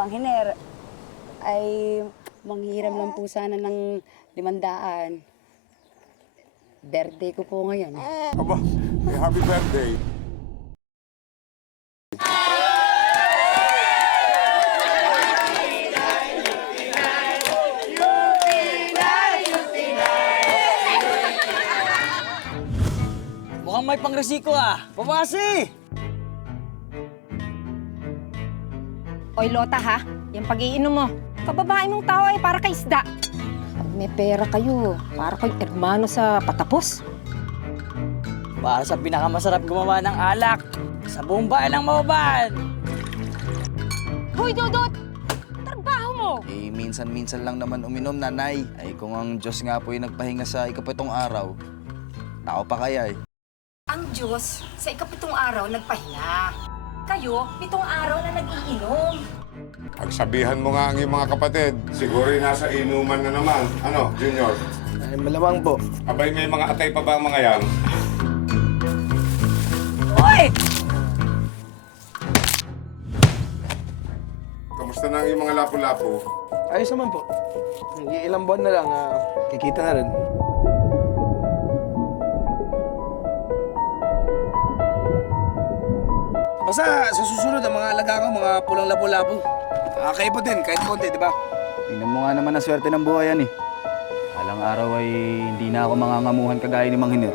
Mang Hiner, ay manghiram lang po sana ng 500. Birthday ko po ngayon. Aba, happy birthday. Mukhang may pangresiko ah. Pabasi! Oy, Lota ha, yung pag-iinom mo. Kababae mong tao ay para kay isda. Pag may pera kayo, para kayo hermano sa patapos. Para sa pinakamasarap gumawa ng alak sa buong bayan ng Mauban. Hoy, Dodot! Trabaho mo! Eh, minsan-minsan lang naman uminom, nanay. Ay, kung ang Diyos nga po ay nagpahinga sa ikapitong araw, tao pa kaya eh. Ang Diyos, sa ikapitong araw nagpahinga. Kayo, 7 araw na nag-iinom. Pagsabihan mo nga ang iyong mga kapatid, siguro nasa inuman na naman. Ano, Junior? Ay, malamang po. Abay, may mga atay pa ba ang mga yan? Hoy! Kamusta na ang iyong mga lapu-lapu? Ayos naman po. Ilang buwan na lang, kikita na rin. Basta sa susunod, ang mga alaga ko, mga pulang lapu-lapu. Kayo po din, kahit konti, di ba? Tingnan mo nga naman ang swerte ng buhay yan eh. Alang araw ay hindi na ako mangangamuhan kagaya ni Mang Hiner.